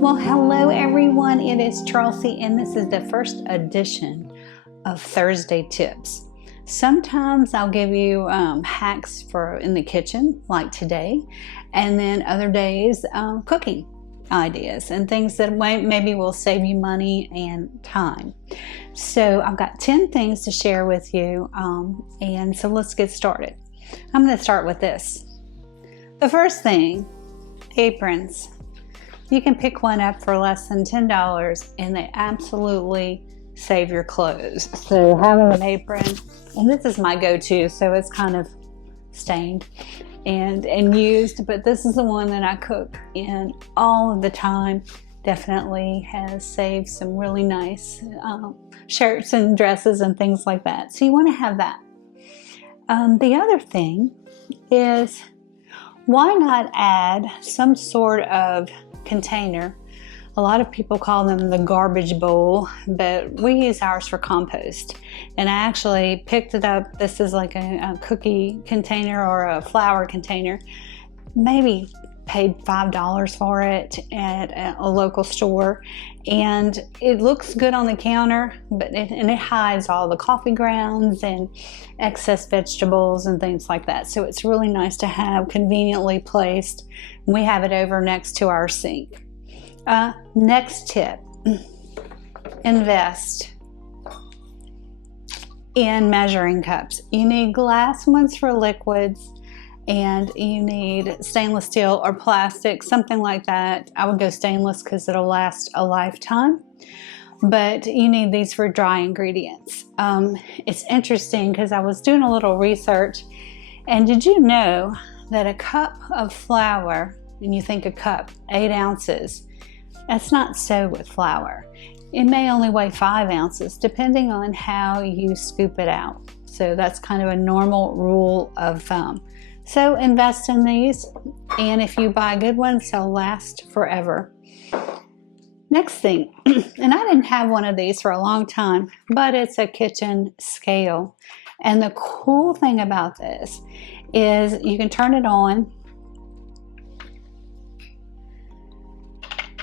Well, hello everyone. It is Chelsea, and this is the first edition of Thursday Tips. Sometimes I'll give you hacks for in the kitchen, like today, and then other days cooking ideas and things that maybe will save you money and time. So I've got 10 things to share with you, and so let's get started. I'm going to start with this. The first thing, aprons. You can pick one up for less than $10 and they absolutely save your clothes. So having an apron, and this is my go-to, so it's kind of stained and used, but this is the one that I cook in all of the time. Definitely has saved some really nice shirts and dresses and things like that. So you want to have that. The other thing is, why not add some sort of container? A lot of people call them the garbage bowl, but we use ours for compost. And I actually picked it up. This is like a cookie container or a flour container. Maybe paid $5 for it at a local store, and it looks good on the counter, but it hides all the coffee grounds and excess vegetables and things like that. So it's really nice to have, conveniently placed. We have it over next to our sink. Next tip, invest in measuring cups. You need glass ones for liquids, and you need stainless steel or plastic, something like that. I would go stainless because it'll last a lifetime, but you need these for dry ingredients. It's interesting because I was doing a little research, and did you know that a cup of flour, and you think a cup, 8 ounces, that's not so with flour. It may only weigh 5 ounces depending on how you scoop it out. So that's kind of a normal rule of thumb. So invest in these, and if you buy good ones, they'll last forever. Next thing, and I didn't have one of these for a long time, but it's a kitchen scale. And the cool thing about this is you can turn it on,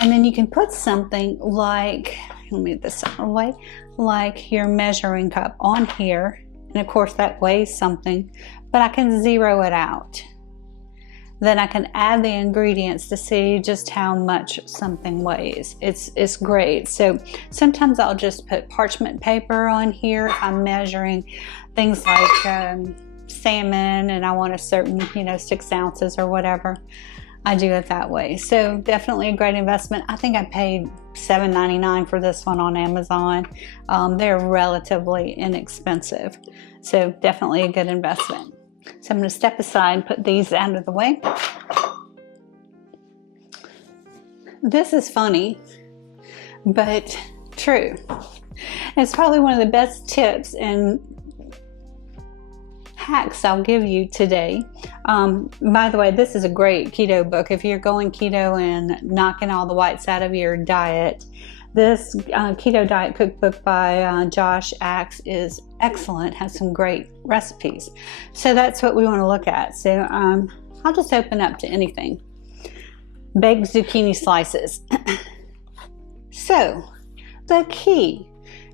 and then you can put something like, let me move this out of the way, like your measuring cup on here. And of course that weighs something, but I can zero it out. Then I can add the ingredients to see just how much something weighs. It's great. So sometimes I'll just put parchment paper on here if I'm measuring things like salmon and I want a certain, 6 ounces or whatever. I do it that way. So definitely a great investment. I think I paid $7.99 for this one on Amazon. They're relatively inexpensive. So definitely a good investment. So I'm going to step aside and put these out of the way. This is funny, but true. It's probably one of the best tips and hacks I'll give you today. By the way, this is a great keto book. If you're going keto and knocking all the whites out of your diet, this Keto Diet Cookbook by Josh Axe is excellent, has some great recipes. So that's what we want to look at. So I'll just open up to anything. Baked zucchini slices. So the key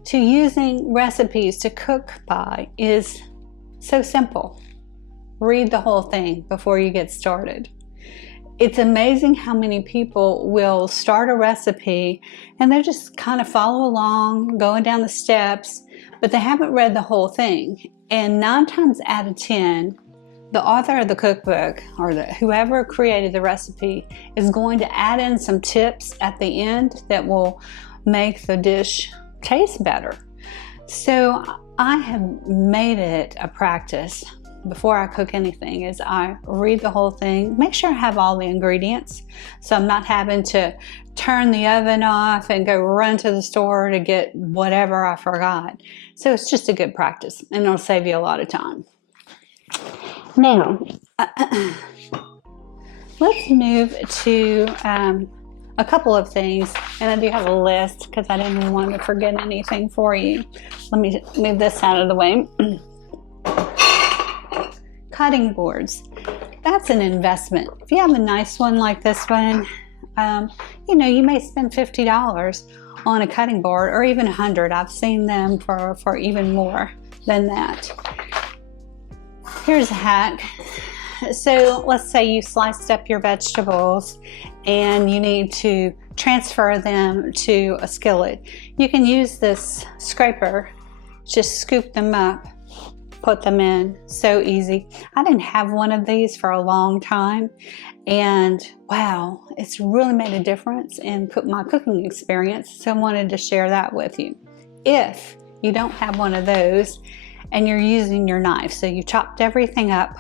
to using recipes to cook by is so simple. Read the whole thing before you get started. It's amazing how many people will start a recipe and they just kind of follow along, going down the steps, but they haven't read the whole thing. And 9 times out of 10, the author of the cookbook or whoever created the recipe is going to add in some tips at the end that will make the dish taste better. So I have made it a practice before I cook anything is I read the whole thing, make sure I have all the ingredients, so I'm not having to turn the oven off and go run to the store to get whatever I forgot. So it's just a good practice, and it'll save you a lot of time. Now, let's move to a couple of things, and I do have a list because I didn't want to forget anything for you. Let me move this out of the way. Cutting boards. That's an investment. If you have a nice one like this one, You know, you may spend $50 on a cutting board, or even $100. I've seen them for even more than that. Here's a hack. So let's say you sliced up your vegetables and you need to transfer them to a skillet. You can use this scraper, just scoop them up, put them in. So easy. I didn't have one of these for a long time, and wow, it's really made a difference in my cooking experience. So I wanted to share that with you. If you don't have one of those and you're using your knife, so you chopped everything up,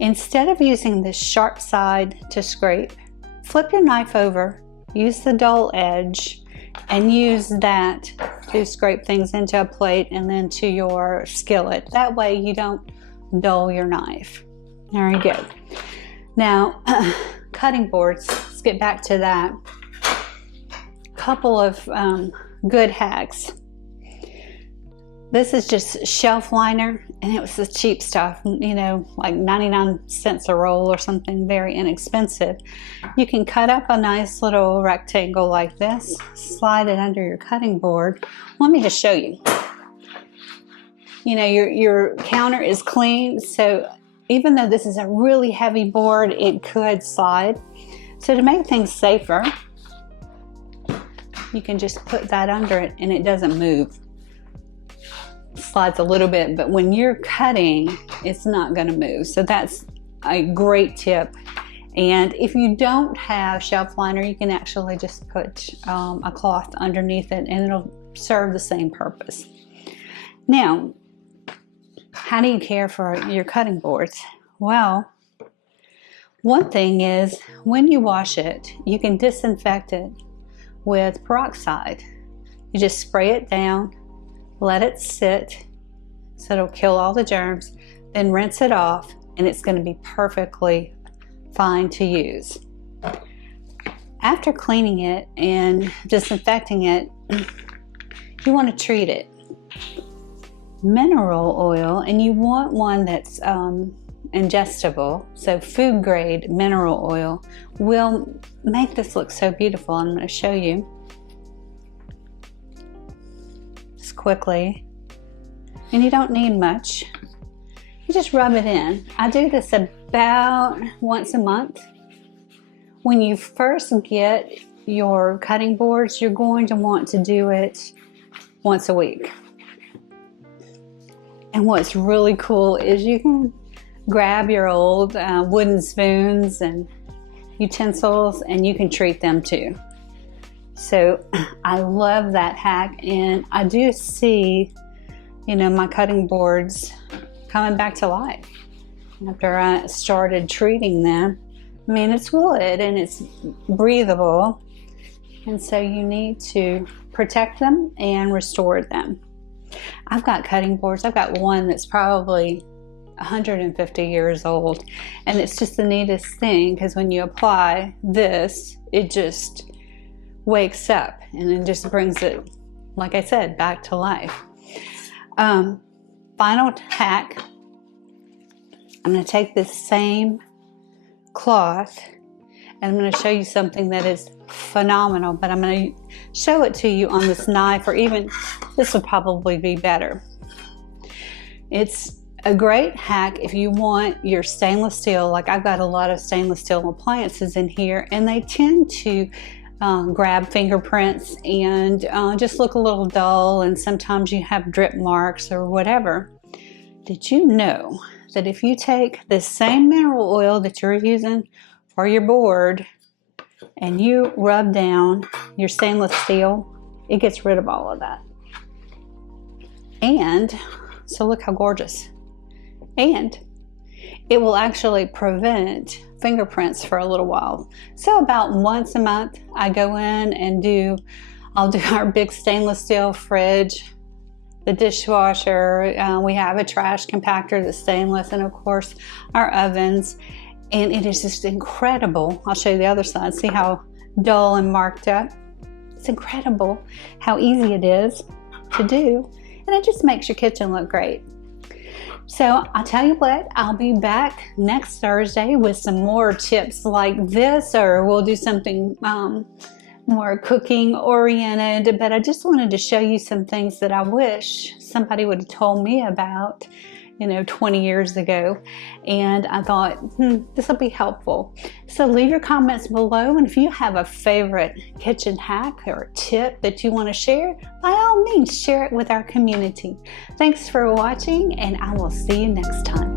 instead of using this sharp side to scrape, flip your knife over, use the dull edge, and use that to scrape things into a plate and then to your skillet. That way you don't dull your knife. Very good. Now, cutting boards, let's get back to that. Couple of good hacks. This is just shelf liner, and it was the cheap stuff, you know, like 99 cents a roll or something, very inexpensive. You can cut up a nice little rectangle like this, slide it under your cutting board. Let me just show you. You know, your counter is clean, so even though this is a really heavy board, it could slide. So to make things safer, you can just put that under it and it doesn't move. Slides a little bit, but when you're cutting, it's not going to move. So that's a great tip. And if you don't have shelf liner, you can actually just put a cloth underneath it and it'll serve the same purpose. Now, how do you care for your cutting boards? Well, one thing is when you wash it, you can disinfect it with peroxide. You just spray it down, let it sit so it'll kill all the germs, then rinse it off, and it's going to be perfectly fine to use. After cleaning it and disinfecting it, you want to treat it. Mineral oil, and you want one that's ingestible, so food grade mineral oil will make this look so beautiful. I'm going to show you just quickly, and you don't need much. You just rub it in. I do this about once a month. When you first get your cutting boards, you're going to want to do it once a week. And what's really cool is you can grab your old wooden spoons and utensils and you can treat them too. So I love that hack, and I do see, you know, my cutting boards coming back to life after I started treating them. I mean, it's wood and it's breathable, and so you need to protect them and restore them. I've got cutting boards. I've got one that's probably 150 years old, and it's just the neatest thing because when you apply this, it just wakes up and it just brings it, like I said, back to life. Final hack. I'm going to take this same cloth and I'm going to show you something that is phenomenal, but I'm going to show it to you on this knife, or even this would probably be better. It's a great hack if you want your stainless steel, like I've got a lot of stainless steel appliances in here, and they tend to grab fingerprints and just look a little dull, and sometimes you have drip marks or whatever. Did you know that if you take this same mineral oil that you're using for your board and you rub down your stainless steel, it gets rid of all of that? And so look how gorgeous. And it will actually prevent fingerprints for a little while. So about once a month I go in and I'll do our big stainless steel fridge, the dishwasher, we have a trash compactor that's stainless, and of course our ovens. And it is just incredible. I'll show you the other side. See how dull and marked up? It's incredible how easy it is to do, and it just makes your kitchen look great. So I'll tell you what, I'll be back next Thursday with some more tips like this, or we'll do something more cooking oriented. But I just wanted to show you some things that I wish somebody would have told me about, 20 years ago. And I thought, this will be helpful. So leave your comments below, and if you have a favorite kitchen hack or tip that you want to share, by all means, share it with our community. Thanks for watching, and I will see you next time.